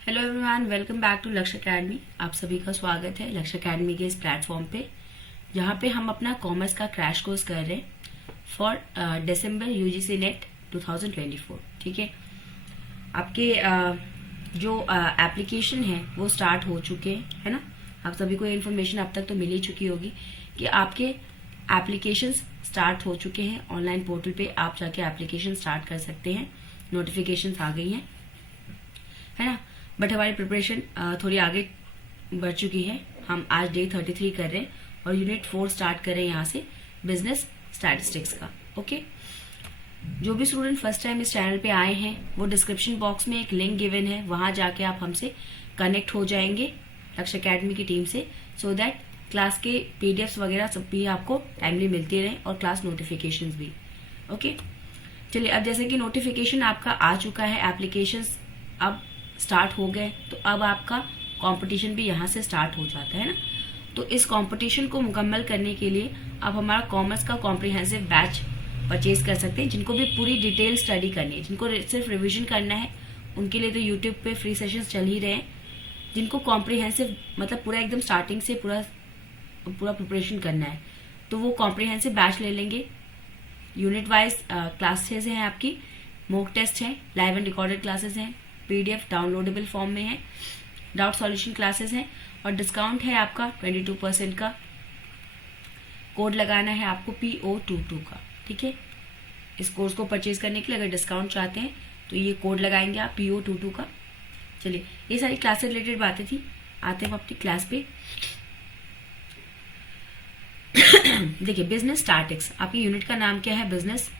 Hello everyone, welcome back to Lakshya academy. आप सभी का स्वागत है लक्ष्य एकेडमी के इस प्लेटफॉर्म पे, जहाँ पे हम अपना कॉमर्स का क्रैश कोर्स कर रहे हैं फॉर दिसंबर यूजीसी नेट 2024। ठीक है, आपके जो एप्लीकेशन है वो स्टार्ट हो चुके हैं, है ना। आप सभी को ये इन्फॉर्मेशन अब तक तो मिल ही चुकी होगी कि आपके एप्लीकेशन स्टार्ट हो चुके हैं। ऑनलाइन पोर्टल पे आप जाके एप्लीकेशन स्टार्ट कर सकते हैं। नोटिफिकेशन आ गई हैं, है ना। बट हमारी प्रिपरेशन थोड़ी आगे बढ़ चुकी है। हम आज डे 33 कर रहे हैं और यूनिट 4 स्टार्ट कर रहे हैं यहाँ से बिजनेस स्टैटिस्टिक्स का। ओके, जो भी स्टूडेंट फर्स्ट टाइम इस चैनल पे आए हैं वो डिस्क्रिप्शन बॉक्स में एक लिंक गिवन है, वहां जाके आप हमसे कनेक्ट हो जाएंगे लक्ष्य एकेडमी की टीम से, सो दैट क्लास के पीडीएफ्स वगैरह सब भी आपको टाइमली मिलती रहे और क्लास नोटिफिकेशंस भी। ओके, चलिए, अब जैसे कि नोटिफिकेशन आपका आ चुका है, एप्लीकेशंस अब स्टार्ट हो गए, तो अब आपका कंपटीशन भी यहाँ से स्टार्ट हो जाता है ना। तो इस कंपटीशन को मुकम्मल करने के लिए आप हमारा कॉमर्स का कॉम्प्रिहेंसिव बैच परचेज कर सकते हैं। जिनको भी पूरी डिटेल स्टडी करनी है, जिनको सिर्फ रिवीजन करना है, उनके लिए तो यूट्यूब पे फ्री सेशंस चल ही रहे हैं। जिनको कॉम्प्रिहेंसिव मतलब पूरा एकदम स्टार्टिंग से पूरा प्रिपरेशन करना है, तो वो कॉम्प्रिहेंसिव बैच ले लेंगे। यूनिट वाइज क्लासेस हैं, आपकी मॉक टेस्ट है, लाइव एंड रिकॉर्डेड क्लासेस हैं, पीडीएफ डाउनलोडेबल फॉर्म में है, डाउट सॉल्यूशन क्लासेस हैं और डिस्काउंट है आपका 22% का। कोड लगाना है आपको PO22 का। ठीक है, इस कोर्स को परचेज करने के लिए अगर डिस्काउंट चाहते हैं तो ये कोड लगाएंगे आप PO22 का। चलिए, ये सारी क्लास से रिलेटेड बातें थी। आते हैं अपनी क्लास पे। देखिए, बिजनेस स्टैटिस्टिक्स, आपकी यूनिट का नाम क्या है? बिजनेस।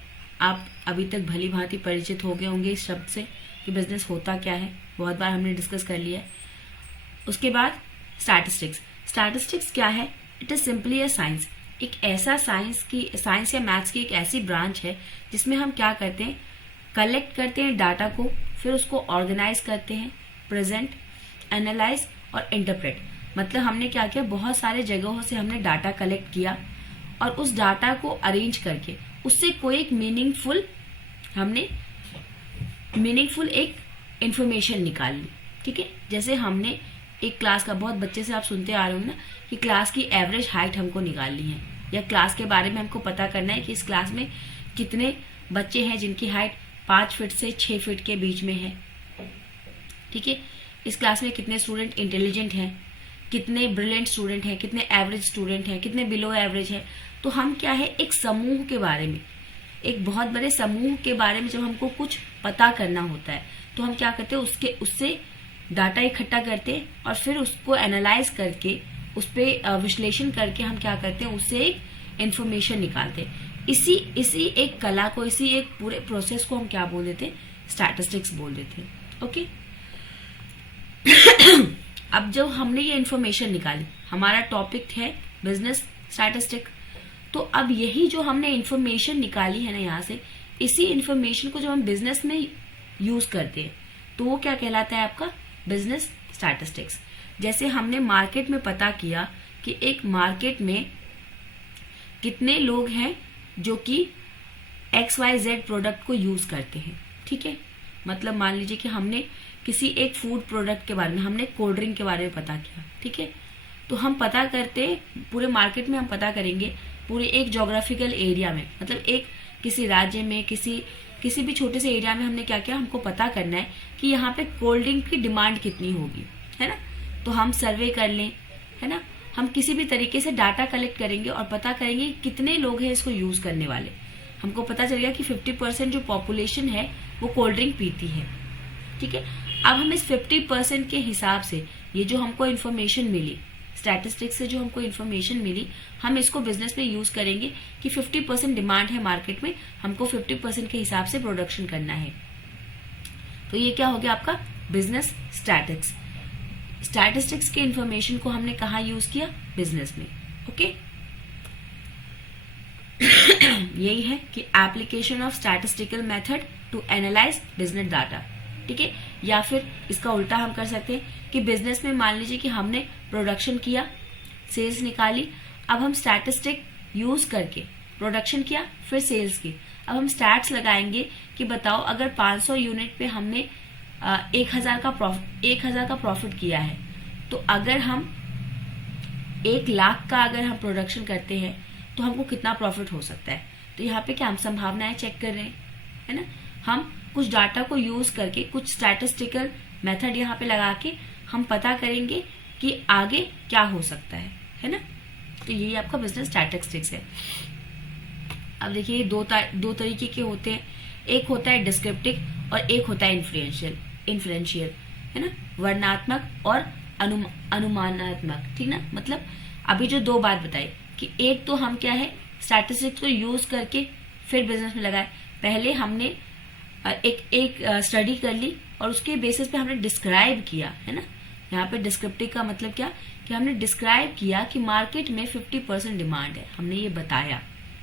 आप अभी तक भली भांति परिचित हो गए होंगे इस शब्द से कि बिजनेस होता क्या है, बहुत बार हमने डिस्कस कर लिया है। उसके बाद स्टैटिस्टिक्स। स्टैटिस्टिक्स क्या है? It is simply a science. एक ऐसा साइंस या मैथ्स की एक ऐसी ब्रांच है जिसमें हम क्या करते हैं, कलेक्ट करते हैं डाटा को, फिर उसको ऑर्गेनाइज करते हैं, प्रेजेंट, एनालाइज और इंटरप्रेट। मतलब हमने क्या किया, बहुत सारे जगहों से हमने डाटा कलेक्ट किया और उस डाटा को अरेंज करके उससे कोई एक मीनिंगफुल एक इंफॉर्मेशन निकाल ली। ठीक है, जैसे हमने एक क्लास का, बहुत बच्चे से आप सुनते आ रहे हो ना कि क्लास की एवरेज हाइट हमको निकालनी है, या क्लास के बारे में हमको पता करना है कि इस क्लास में कितने बच्चे हैं जिनकी हाइट 5 फीट से 6 फीट के बीच में है। ठीक है, इस क्लास में कितने स्टूडेंट इंटेलिजेंट हैं, कितने ब्रिलियंट स्टूडेंट हैं, कितने एवरेज स्टूडेंट हैं, कितने बिलो एवरेज है। तो हम क्या है, एक समूह के बारे में, एक बहुत बड़े समूह के बारे में जब हमको कुछ पता करना होता है तो हम क्या करते हैं, उससे डाटा इकट्ठा करते हैं और फिर उसको एनालाइज करके उस पर विश्लेषण करके हम क्या करते हैं, उससे एक इंफॉर्मेशन निकालते हैं। इसी एक कला को, इसी एक पूरे प्रोसेस को हम क्या बोल देते हैं, स्टैटिस्टिक्स बोल देते हैं। ओके, अब जब हमने ये इंफॉर्मेशन निकाली, हमारा टॉपिक है बिजनेस स्टैटिस्टिक, तो अब यही जो हमने इंफॉर्मेशन निकाली है ना यहाँ से, इसी इंफॉर्मेशन को जब हम बिजनेस में यूज करते हैं तो वो क्या कहलाता है, आपका बिजनेस स्टैटिस्टिक्स। जैसे हमने मार्केट में पता किया कि एक मार्केट में कितने लोग हैं जो कि XYZ प्रोडक्ट को यूज करते हैं। ठीक है, मतलब मान लीजिए कि हमने किसी एक फूड प्रोडक्ट के बारे में, हमने कोल्ड ड्रिंक के बारे में पता किया। ठीक है, तो हम पता करते, पूरे मार्केट में हम पता करेंगे, पूरे एक जोग्राफिकल एरिया में, मतलब एक किसी राज्य में, किसी भी छोटे से एरिया में हमने क्या किया, हमको पता करना है कि यहाँ पे कोल्ड ड्रिंक की डिमांड कितनी होगी, है ना। तो हम सर्वे कर लें, है ना, हम किसी भी तरीके से डाटा कलेक्ट करेंगे और पता करेंगे कितने लोग हैं इसको यूज करने वाले। हमको पता चल गया कि 50% जो पॉपुलेशन है वो कोल्ड ड्रिंक पीती है। ठीक है, अब हम इस 50% के हिसाब से ये जो हमको इन्फॉर्मेशन मिली, स्टैटिस्टिक्स से जो हमको इन्फॉर्मेशन मिली, हम इसको बिजनेस में यूज करेंगे कि 50% डिमांड है मार्केट में, हमको 50% के हिसाब से प्रोडक्शन करना है। तो ये क्या हो गया आपका बिजनेस स्टैटिस्टिक्स। स्टैटिस्टिक्स के इन्फॉर्मेशन को हमने कहाँ यूज किया, बिजनेस में। ओके, यही है कि application of statistical method to analyse business data. ठीक है, या फिर इसका उल्टा हम कर सकते हैं कि बिजनेस में मान लीजिए कि हमने प्रोडक्शन किया, सेल्स निकाली, अब हम स्टैटिस्टिक यूज करके प्रोडक्शन किया, फिर सेल्स की, अब हम स्टैट्स लगाएंगे कि बताओ अगर 500 यूनिट पे हमने 1,000 का प्रॉफिट किया है, तो अगर हम 1 लाख का अगर हम प्रोडक्शन करते हैं तो हमको कितना प्रॉफिट हो सकता है। तो यहाँ पे क्या हम संभावनाएं चेक कर रहे हैं, है ना। हम कुछ डाटा को यूज करके, कुछ स्टैटिस्टिकल मेथड यहाँ पे लगा के हम पता करेंगे कि आगे क्या हो सकता है ना। तो यही आपका बिजनेस स्टैटिस्टिक्स है। अब देखिए दो तरीके के होते हैं, एक होता है डिस्क्रिप्टिव और एक होता है इन्फ्लुएंशियल, है ना, वर्णनात्मक और अनुमानात्मक, ठीक ना। मतलब अभी जो 2 बात बताई कि एक तो हम क्या है स्टैटिस्टिक्स को यूज करके फिर बिजनेस में लगाए। पहले हमने एक स्टडी कर ली और उसके बेसिस पे हमने डिस्क्राइब किया, है ना। यहाँ पे डिस्क्रिप्टिव का मतलब क्या कि हमने डिस्क्राइब किया कि मार्केट में 50% डिमांड है, हमने ये बताया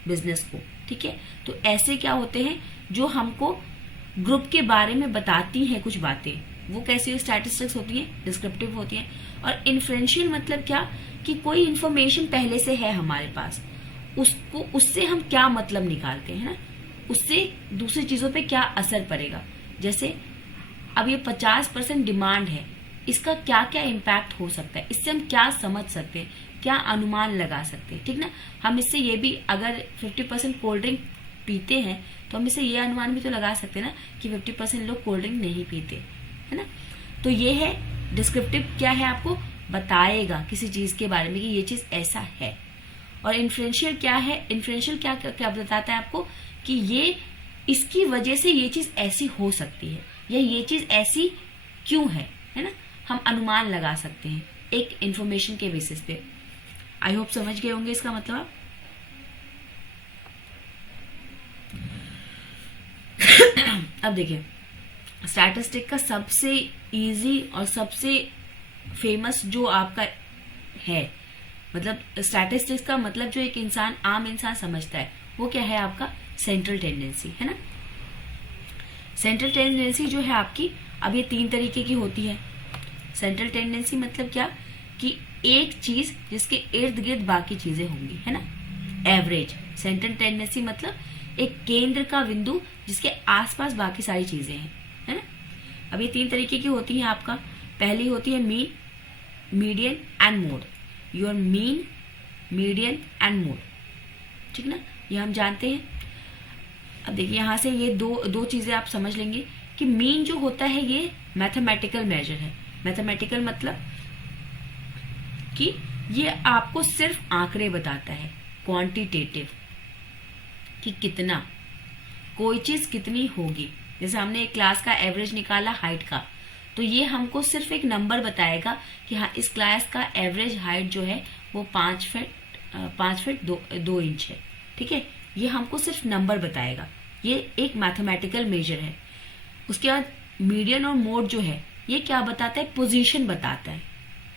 बिजनेस को, ठीक है। तो ऐसे क्या होते हैं जो हमको ग्रुप के बारे में बताती हैं कुछ बातें, वो कैसी स्टैटिस्टिक्स होती है, डिस्क्रिप्टिव होती है। और इन्फ्लुएंशियल मतलब क्या कि कोई इंफॉर्मेशन पहले से है हमारे पास, उससे हम क्या मतलब निकालते हैं ना, उससे दूसरी चीजों पे क्या असर पड़ेगा। जैसे अब ये 50% डिमांड है, इसका क्या क्या इम्पैक्ट हो सकता है, इससे हम क्या समझ सकते हैं, क्या अनुमान लगा सकते हैं, ठीक ना। हम इससे ये भी, अगर 50% कोल्ड ड्रिंक पीते हैं तो हम इससे ये अनुमान भी तो लगा सकते हैं ना कि 50% लोग कोल्ड ड्रिंक नहीं पीते, है ना। तो ये है डिस्क्रिप्टिव, क्या है आपको बताएगा किसी चीज के बारे में कि ये चीज ऐसा है। और इन्फ्लुएंशियल क्या है, इन्फ्लुएंशियल क्या क्या बताता है आपको कि ये इसकी वजह से ये चीज ऐसी हो सकती है या ये चीज ऐसी क्यों है ना। हम अनुमान लगा सकते हैं एक इंफॉर्मेशन के बेसिस पे। आई होप समझ गए होंगे इसका मतलब। अब देखिए स्टैटिस्टिक का सबसे इजी और सबसे फेमस जो आपका है, मतलब स्टैटिस्टिक्स का मतलब जो एक इंसान, आम इंसान समझता है, वो क्या है आपका सेंट्रल टेंडेंसी, है ना। सेंट्रल टेंडेंसी जो है आपकी, अब ये 3 तरीके की होती है। सेंट्रल टेंडेंसी मतलब क्या कि एक चीज जिसके इर्द गिर्द बाकी चीजें होंगी, है ना। एवरेज सेंट्रल टेंडेंसी मतलब एक केंद्र का बिंदु जिसके आसपास बाकी सारी चीजें हैं, है ना। अब ये 3 तरीके की होती है आपका। पहली होती है mean, median and mode. Your mean, median and mode, ठीक ना, ये हम जानते हैं। अब देखिए यहां से ये दो चीजें आप समझ लेंगे कि मीन जो होता है ये मैथमेटिकल मेजर है। मैथमेटिकल मतलब कि ये आपको सिर्फ आंकड़े बताता है, क्वांटिटेटिव, कि कितना कोई चीज कितनी होगी। जैसे हमने एक क्लास का एवरेज निकाला हाइट का, तो ये हमको सिर्फ एक नंबर बताएगा कि हाँ इस क्लास का एवरेज हाइट जो है वो 5 फीट 2 इंच है, ठीक है। ये हमको सिर्फ नंबर बताएगा, ये एक मैथमेटिकल मेजर है। उसके बाद मीडियन और मोड जो है ये क्या बताता है, पोजीशन बताता है,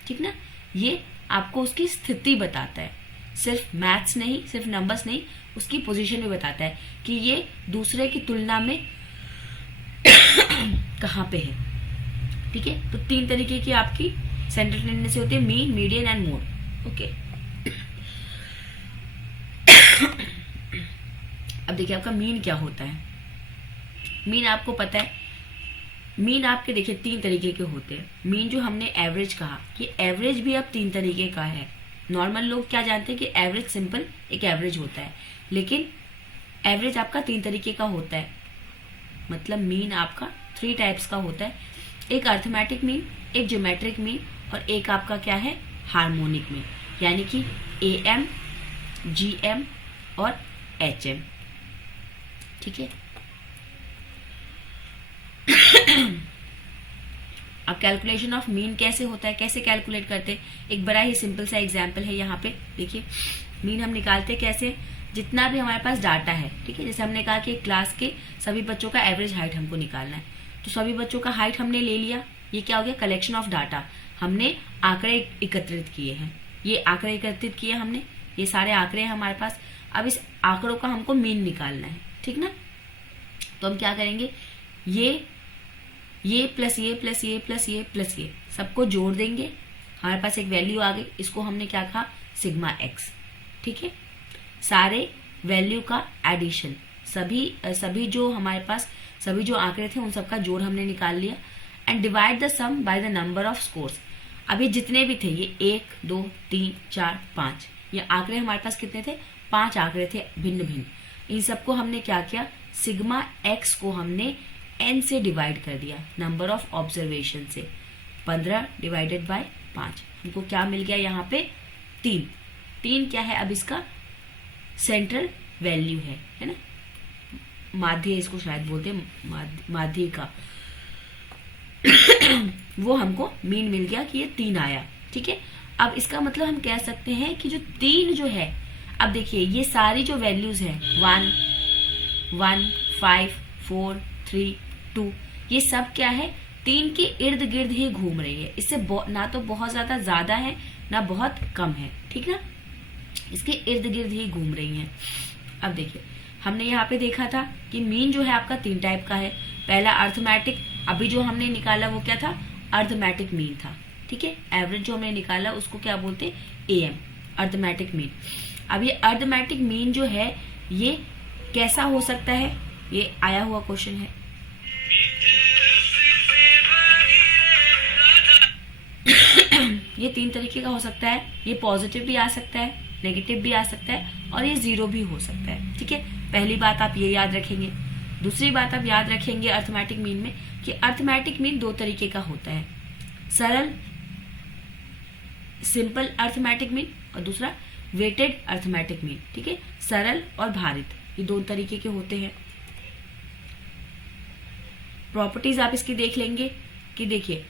ठीक ना। ये आपको उसकी स्थिति बताता है, सिर्फ मैथ्स नहीं, सिर्फ नंबर्स नहीं, उसकी पोजीशन भी बताता है कि ये दूसरे की तुलना में कहाँ पे है, ठीक है। तो 3 तरीके की आपकी सेंट्रल टेंडेंसी होती है, mean, median and mode, okay. अब देखिए आपका मीन क्या होता है। मीन आपको पता है, मीन आपके देखिए 3 तरीके के होते हैं। मीन जो हमने एवरेज कहा, कि एवरेज भी अब 3 तरीके का है। नॉर्मल लोग क्या जानते हैं कि एवरेज सिंपल एक एवरेज होता है, लेकिन एवरेज आपका 3 तरीके का होता है। मतलब मीन आपका 3 टाइप्स का होता है, एक अर्थमेटिक मीन, एक ज्योमेट्रिक मीन और एक आपका क्या है हार्मोनिक मीन, यानी कि AM, GM और HM, ठीक है। अब कैलकुलेशन ऑफ मीन कैसे होता है, कैसे कैलकुलेट करते हैं, एक बड़ा ही सिंपल सा एग्जांपल है यहाँ पे। देखिए मीन हम निकालते कैसे, जितना भी हमारे पास डाटा है, ठीक है। जैसे हमने कहा कि क्लास के सभी बच्चों का एवरेज हाइट हमको निकालना है, तो सभी बच्चों का हाइट हमने ले लिया। ये क्या हो गया, कलेक्शन ऑफ डाटा। हमने आंकड़े एकत्रित किए हैं, ये आंकड़े एकत्रित किए हमने, ये सारे आंकड़े हैं हमारे पास। अब इस आंकड़ों का हमको मीन निकालना है, ठीक ना। तो हम क्या करेंगे, ये प्लस ये प्लस ये प्लस ये प्लस ये सबको जोड़ देंगे, हमारे पास एक वैल्यू आ गई। इसको हमने क्या कहा, सिग्मा एक्स, ठीक है। सारे वैल्यू का एडिशन, सभी जो हमारे पास सभी जो आंकड़े थे उन सबका जोड़ हमने निकाल लिया। And divide the sum by the number of scores. अब ये जितने भी थे, ये 1 2 3 4 5, ये आंकड़े हमारे पास कितने थे, 5 आंकड़े थे भिन्न भिन्न। इन सबको हमने क्या किया, सिग्मा एक्स को हमने n से डिवाइड कर दिया, नंबर ऑफ ऑब्जर्वेशन से। 15 डिवाइडेड बाय 5, हमको क्या मिल गया यहाँ पे, 3 क्या है, अब इसका सेंट्रल वैल्यू है ना, माध्य इसको शायद बोलते हैं, माध्य का वो हमको मीन मिल गया कि ये 3 आया। ठीक है, अब इसका मतलब हम कह सकते हैं कि जो 3 जो है, अब देखिए ये सारी जो वैल्यूज है 1 1 5 4 3 2, ये सब क्या है, 3 के इर्द गिर्द ही घूम रही है। इससे ना तो बहुत ज्यादा है ना बहुत कम है, ठीक ना, इसके इर्द गिर्द ही घूम रही है। अब देखिए हमने यहाँ पे देखा था कि मीन जो है आपका 3 टाइप का है। पहला अर्थमेटिक, अभी जो हमने निकाला वो क्या था, अर्थमेटिक मीन था। ठीक है, एवरेज जो हमने निकाला उसको क्या बोलते, एएम, अर्थमेटिक मीन। अब ये अर्थमेटिक मीन जो है ये कैसा हो सकता है, ये आया हुआ क्वेश्चन है। ये 3 तरीके का हो सकता है, ये पॉजिटिव भी आ सकता है, नेगेटिव भी आ सकता है और ये 0 भी हो सकता है। ठीक है, पहली बात आप ये याद रखेंगे। दूसरी बात आप याद रखेंगे अर्थमेटिक मीन में कि अर्थमेटिक मीन 2 तरीके का होता है, सरल सिंपल अर्थमेटिक मीन और दूसरा वेटेड अर्थमेटिक मीन। ठीक है, सरल और भारित, ये 2 तरीके के होते हैं। प्रॉपर्टीज आप इसकी देख लेंगे कि देखिए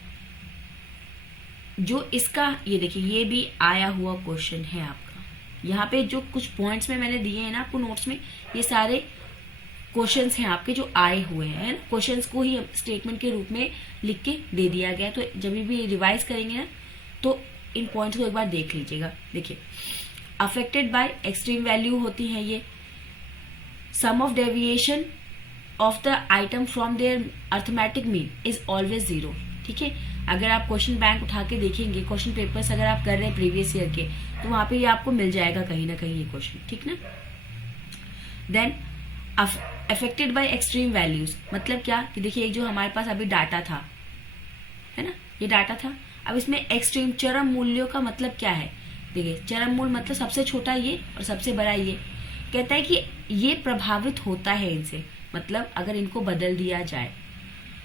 जो इसका, ये देखिए ये भी आया हुआ क्वेश्चन है आपका। यहाँ पे जो कुछ पॉइंट्स में मैंने दिए हैं ना आपको नोट्स में, ये सारे क्वेश्चंस हैं आपके जो आए हुए हैं। क्वेश्चंस को ही स्टेटमेंट के रूप में लिख के दे दिया गया, तो जब भी रिवाइज करेंगे ना तो इन पॉइंट्स को एक बार देख लीजिएगा। देखिए अफेक्टेड बाय एक्सट्रीम वैल्यू होती है ये, sum of deviation of the item from their arithmetic mean is always 0। ठीक है, अगर आप क्वेश्चन बैंक उठा के देखेंगे, क्वेश्चन पेपर्स अगर आप कर रहे हैं प्रीवियस ईयर के, तो वहां पे ये आपको मिल जाएगा कहीं ना कहीं ये क्वेश्चन। ठीक ना, then affected by extreme values मतलब क्या, कि देखिए जो हमारे पास अभी डाटा था, है ना, ये डाटा था। अब इसमें एक्सट्रीम चरम मूल्यों का मतलब क्या है, देखिए चरम मूल्य मतलब सबसे छोटा ये और सबसे बड़ा ये। कहता है कि ये प्रभावित होता है इनसे, मतलब अगर इनको बदल दिया जाए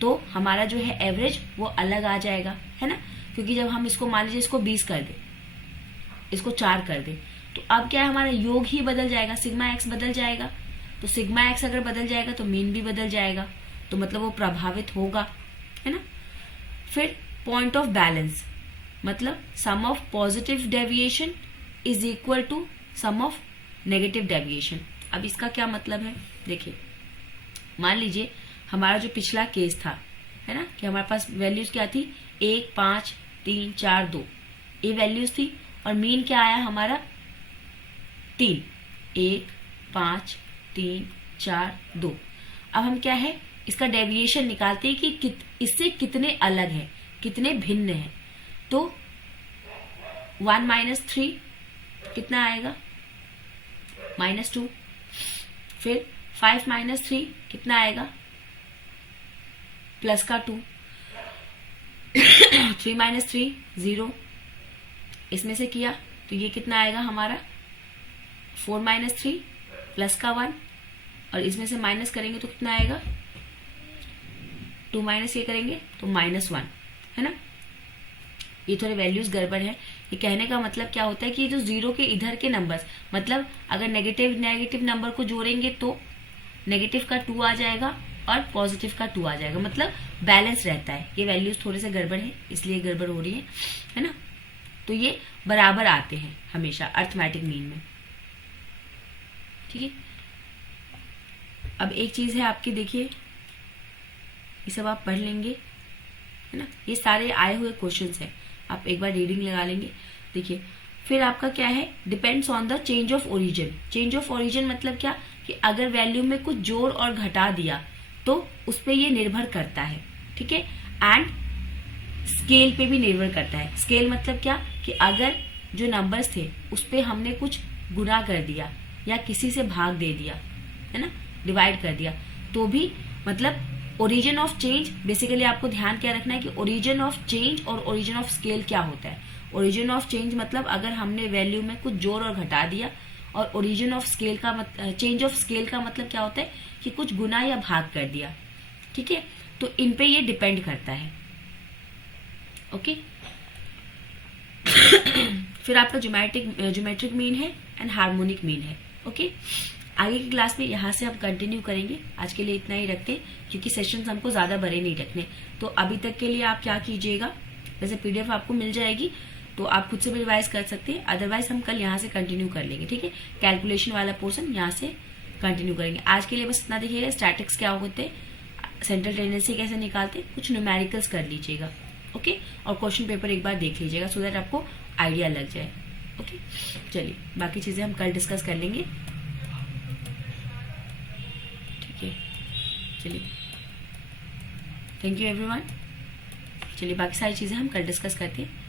तो हमारा जो है एवरेज वो अलग आ जाएगा, है ना। क्योंकि जब हम इसको मान लीजिए इसको 20 कर दे, इसको 4 कर दे, तो अब क्या है, हमारा योग ही बदल जाएगा, सिग्मा एक्स बदल जाएगा। तो सिग्मा एक्स अगर बदल जाएगा तो मीन भी बदल जाएगा, तो मतलब वो प्रभावित होगा, है ना। फिर पॉइंट ऑफ बैलेंस मतलब sum of positive deviation is equal to sum of negative deviation. अब इसका क्या मतलब है, देखिए मान लीजिए हमारा जो पिछला केस था, है ना, कि हमारे पास वैल्यूज क्या थी, 1 5 3 4 2, ये वैल्यूज थी, और मीन क्या आया हमारा 3, 1 5 3 4 2। अब हम क्या है, इसका डेविएशन निकालते हैं कि इससे कितने अलग है, कितने भिन्न है। तो 1 - 3 कितना आएगा, -2। फिर 5 - 3 कितना आएगा, प्लस का 2। 3 - 3 0, इसमें से किया तो ये कितना आएगा हमारा 4 - 3 प्लस का 1, और इसमें से माइनस करेंगे तो कितना आएगा 2 - ये करेंगे तो -1, है ना। ये थोड़े वैल्यूज गड़बड़ है। ये कहने का मतलब क्या होता है कि जो 0 के इधर के नंबर्स, मतलब अगर नेगेटिव नंबर को जोड़ेंगे तो नेगेटिव का 2 आ जाएगा और पॉजिटिव का 2 आ जाएगा, मतलब बैलेंस रहता है। ये वैल्यूज थोड़े से गड़बड़ है, इसलिए गड़बड़ हो रही है ना। तो ये बराबर आते हैं हमेशा अर्थमेटिक मीन में, ठीक है। अब एक चीज है आपकी, देखिए ये सब आप पढ़ लेंगे, है ना, ये सारे आए हुए क्वेश्चंस हैं, आप एक बार रीडिंग लगा लेंगे। देखिए फिर आपका क्या है, depends on the change of origin. Change of origin मतलब क्या, कि अगर वैल्यू में कुछ जोड़ और घटा दिया तो उस पर ये निर्भर करता है, ठीक है। एंड स्केल पे भी निर्भर करता है। स्केल मतलब क्या, कि अगर जो नंबर्स थे उस पे हमने कुछ गुणा कर दिया या किसी से भाग दे दिया, है ना, डिवाइड कर दिया, तो भी मतलब ओरिजिन ऑफ चेंज, बेसिकली आपको ध्यान क्या रखना है कि ओरिजिन ऑफ चेंज और ओरिजिन ऑफ स्केल क्या होता है। ओरिजिन ऑफ चेंज मतलब अगर हमने वैल्यू में कुछ जोड़ और घटा दिया, और ओरिजिन ऑफ स्केल का चेंज ऑफ स्केल का मतलब क्या होता है कि कुछ गुना या भाग कर दिया। ठीक है, तो इन पे ये डिपेंड करता है। ओके फिर आपका ज्योमेट्रिक मीन है एंड हार्मोनिक मीन है। ओके आगे की क्लास में यहाँ से हम कंटिन्यू करेंगे। आज के लिए इतना ही रखते हैं, क्योंकि सेशंस हमको ज्यादा बड़े नहीं रखने। तो अभी तक के लिए आप क्या कीजिएगा, वैसे पीडीएफ आपको मिल जाएगी तो आप खुद से भी रिवाइज कर सकते हैं, अदरवाइज हम कल यहाँ से कंटिन्यू कर लेंगे। ठीक है, कैलकुलेशन वाला पोर्शन यहाँ से कंटिन्यू करेंगे। आज के लिए बस इतना देखिएगा, स्टैटिक्स क्या होते हैं, सेंट्रल टेंडेंसी कैसे निकालते, कुछ न्यूमेरिकल्स कर लीजिएगा। ओके और क्वेश्चन पेपर एक बार देख लीजिएगा सो दैट आपको आइडिया लग जाए। ओके चलिए, बाकी चीजें हम कल डिस्कस कर लेंगे। ठीक है, चलिए, थैंक यू एवरीवन। चलिए बाकी सारी चीजें हम कल डिस्कस करते हैं।